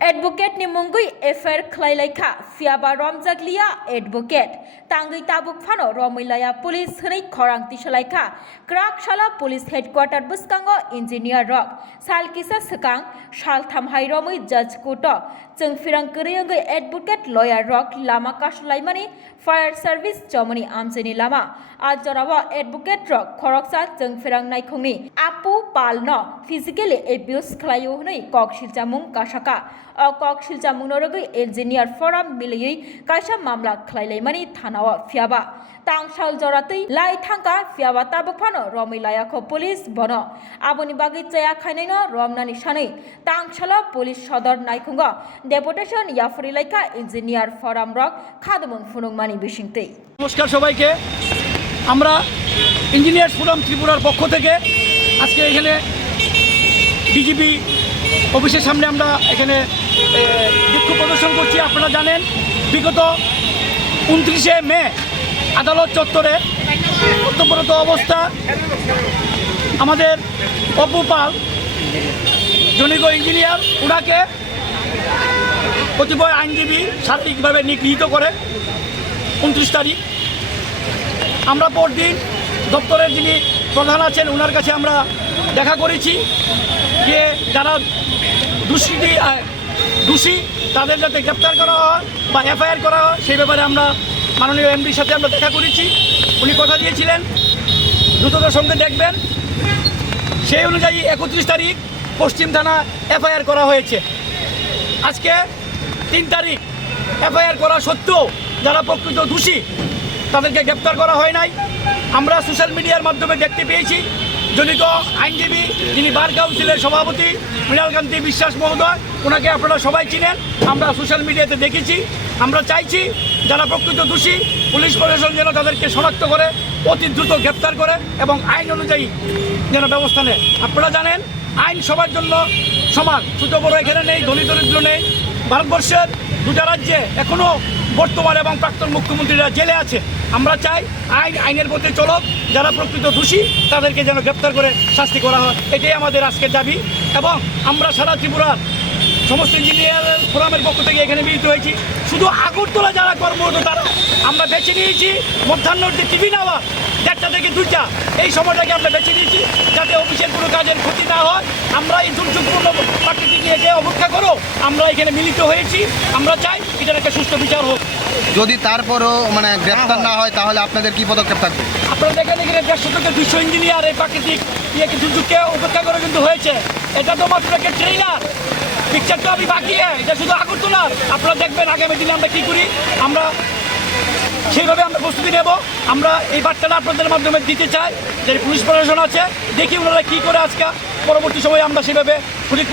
Advocate ni mungui efer khlailaika fiaba romjaglia advocate tangai tabuk phano romilaya police hnai khorang tisalaika krakshala police headquarter buskango engineer rok salkisa sakang shal thamhai romui judge koto chungfirang kriyangai advocate lawyer rok lama kashlaimani fire service chomani amjeni lama ajarawa advocate rok khoroksa chungfirang naikhongni apu palno physically abuse khlaio hnai kokshilchamung kasaka kokshilcha munorogai engineer forum miliyui kaisa mamla khlailaimani thanao fiaba tangshal joratei lai thangka fiaba tabukphano romilayakho police bono aboni bagi chaya khainaino romnani sanai tangshala police sodor naikhungo deputation yafurilaika engineer forum rok khadamung funungmani bisingtei। নমস্কার সবাইকে। আমরা engineers forum ত্রিপুরার পক্ষ থেকে আজকে এখানে DGP অফিসের সামনে আমরা এখানে বিক্ষোভ প্রদর্শন করছি। আপনারা জানেন বিগত 29শে মে আদালত চত্বরে কর্তব্যরত অবস্থা আমাদের অপু পাল জনৈক ইঞ্জিনিয়ার ওনাকে কতিপয় আইনজীবী শারীরিকভাবে নিগৃহীত করে 29 তারিখ। আমরা পরদিন দপ্তরের যিনি প্রধান আছেন ওনার কাছে আমরা দেখা করেছি যে যারা দোষী তাদের যাতে গ্রেপ্তার করা হয় বা এফআইআর করা হয় সেই ব্যাপারে আমরা মাননীয় এমডির সাথে আমরা দেখা করেছি। উনি কথা দিয়েছিলেন দ্রুততার সঙ্গে দেখবেন। সেই অনুযায়ী 31 তারিখ পশ্চিম থানা এফআইআর করা হয়েছে। আজকে 3 তারিখ এফআইআর করা সত্ত্বেও যারা প্রকৃত দোষী তাদেরকে গ্রেপ্তার করা হয় নাই। আমরা সোশ্যাল মিডিয়ার মাধ্যমে দেখতে পেয়েছি জনিত আইনজীবী যিনি বার কাউন্সিলের সভাপতি মৃণালকান্তি বিশ্বাস মহোদয়, ওনাকে আপনারা সবাই চিনেন, আমরা সোশ্যাল মিডিয়াতে দেখেছি। আমরা চাইছি যারা প্রকৃত দোষী পুলিশ প্রশাসন যেন তাদেরকে শনাক্ত করে অতি দ্রুত গ্রেপ্তার করে এবং আইন অনুযায়ী যেন ব্যবস্থা নেয়। আপনারা জানেন আইন সবার জন্য সমান, ছোট বড় এখানে নেই, ধনী দরিদ্র নেই। ভারতবর্ষের দুটা রাজ্যে এখনও বর্তমান এবং প্রাক্তন মুখ্যমন্ত্রীরা জেলে আছে। আমরা চাই আইনের পথে চলক, যারা প্রকৃত দোষী তাদেরকে যেন গ্রেপ্তার করে শাস্তি করা হয়, এটাই আমাদের আজকের দাবি। এবং আমরা সারা ত্রিপুরার সমস্ত ইঞ্জিনিয়ার ফোরামের পক্ষ থেকে এখানে মিলিত হয়েছি। শুধু আগরতলা যারা কর্মরত তারা আমরা বেছে নিয়েছি মধ্যাহ্নের যে টিফিন আওয়ার 1টা থেকে 2টা, এই সময়টাকে আমরা বেছে নিয়েছি যাতে অফিসের কোনো কাজের ক্ষতি না হয়। আমরা এই দুর্যোগপূর্ণ প্রাকৃতিক নিয়ে অপেক্ষা করো আমরা এখানে মিলিত হয়েছি। আমরা চাই এটার একটা সুষ্ঠু বিচার হোক। যদি তারপরও গ্রেপ্তার না হয় তাহলে আপনাদের কি পদক্ষেপ থাকবে? আপনারা দেখেন এখানে 150 থেকে 200 ইঞ্জিনিয়ার এই প্রাকৃতিক দুর্যোগকে উপেক্ষা করে কিন্তু হয়েছে। এটা তো মাত্র একটা ট্রেইলার, পিকচার তো আমি বাকি, এটা শুধু আগরতলার। আপনারা দেখবেন আগামী দিনে আমরা কী করি, আমরা সেইভাবে আমরা প্রস্তুতি নেব। আমরা এই বার্তাটা আপনাদের মাধ্যমে দিতে চাই যে পুলিশ প্রশাসন আছে, দেখি ওনারা কী করে আজকে পরবর্তী সময়ে আমরা সেভাবে